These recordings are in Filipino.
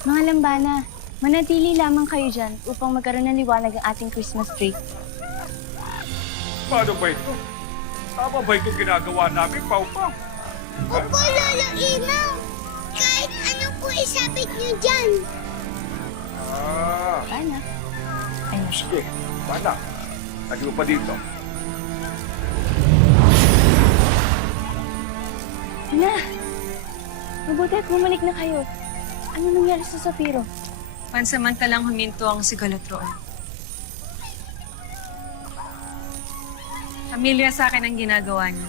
Mga lambana, manatili lamang kayo dyan upang magkaroon ng liwanag ang ating Christmas tree. Paano ba ito? Tama ba itong ginagawa namin, Pau Pau? Opo, Lolo Imaw. Kahit ano po isabit niyo dyan. Ah, Bana. Ayun siya. sige. Bana, lagi mo pa dito. Ana, mabuti at bumalik na kayo. Ano nangyari sa Safiro? Pansamantalang huminto ang sigalotron. Pamilya sa akin ang ginagawa niya.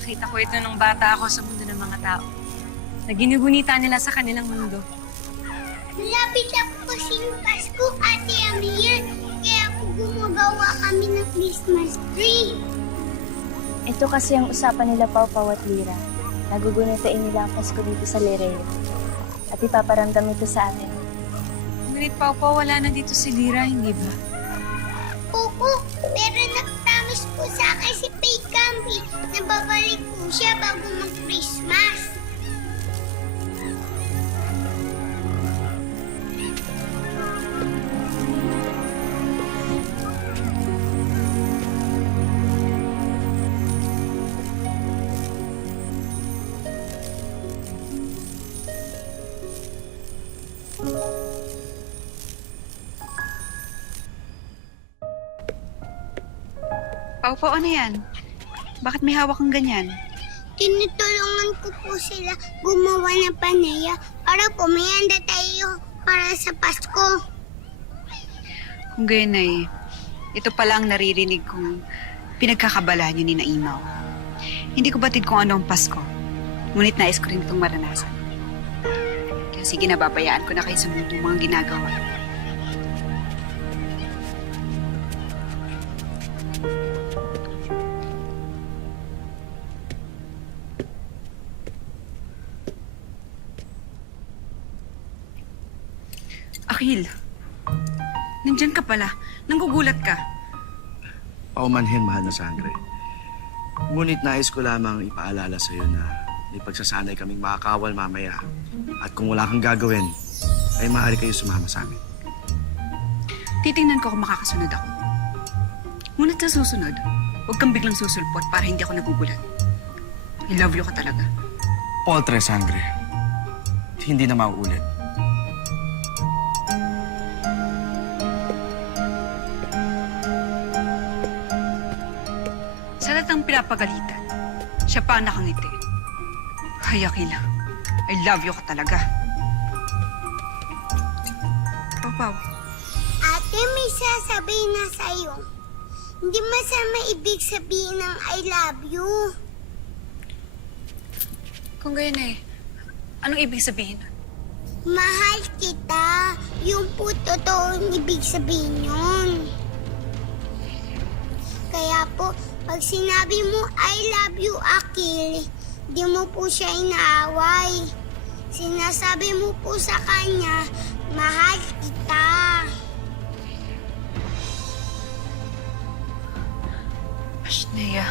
Nakita ko ito nung bata ako sa mundo ng mga tao. Na ginugunita nila sa kanilang mundo. Malapit na po kasing Pasko, Ate Amian. Kaya po gumagawa kami ng Christmas tree. Ito kasi ang usapan nila Pau Pau at Lira. Nagugunitain nila ang Pasko dito sa Lireo. At ipaparamdam ito sa atin. Ngunit Pau, wala na dito si Lira, hindi ba? Opo, pero nag-promise po sa akin si Faye Campi na babalik po siya bago mag-Christmas. Pau, ano yan? Bakit may hawak kang ganyan? Tinutulungan ko po sila gumawa ng paneya para po may handa tayo para sa Pasko. Kung gayon ay, ito pala ang naririnig kong pinagkakabala niyo ni Naimaw. Hindi ko batid kung ano ang Pasko, ngunit nais ko rin itong maranasan. Kaya sige, nababayaan ko na kayo sa mga ginagawa. Akhil, nandyan ka pala. Nanggugulat ka. Paumanhin, mahal na sangre. Ngunit nais ko lamang ipaalala sa iyo na may pagsasanay kaming makakawal mamaya. At kung wala kang gagawin, ay maaari kayo sumama sa amin. Titingnan ko kung makakasunod ako. Ngunit sa susunod, huwag kang biglang susulpot para hindi ako nagugulat. I love you ka talaga. Poltre, sangre. Hindi na mauulit. Sa lahat ng pinapagalitan, siya pa ang nakangiti. Ay, Akila, I love you ka talaga. Pau. Ate, may sasabihin na sa'yo. Hindi masama ibig sabihin ng I love you. Kung gayon eh, anong ibig sabihin? Mahal kita. Yung po totoong ibig sabihin yun. Kaya po, pag sinabi mo I love you, Akil, di mo po siya inaaway. Sinasabi mo po sa kanya, mahal kita. Ashnea.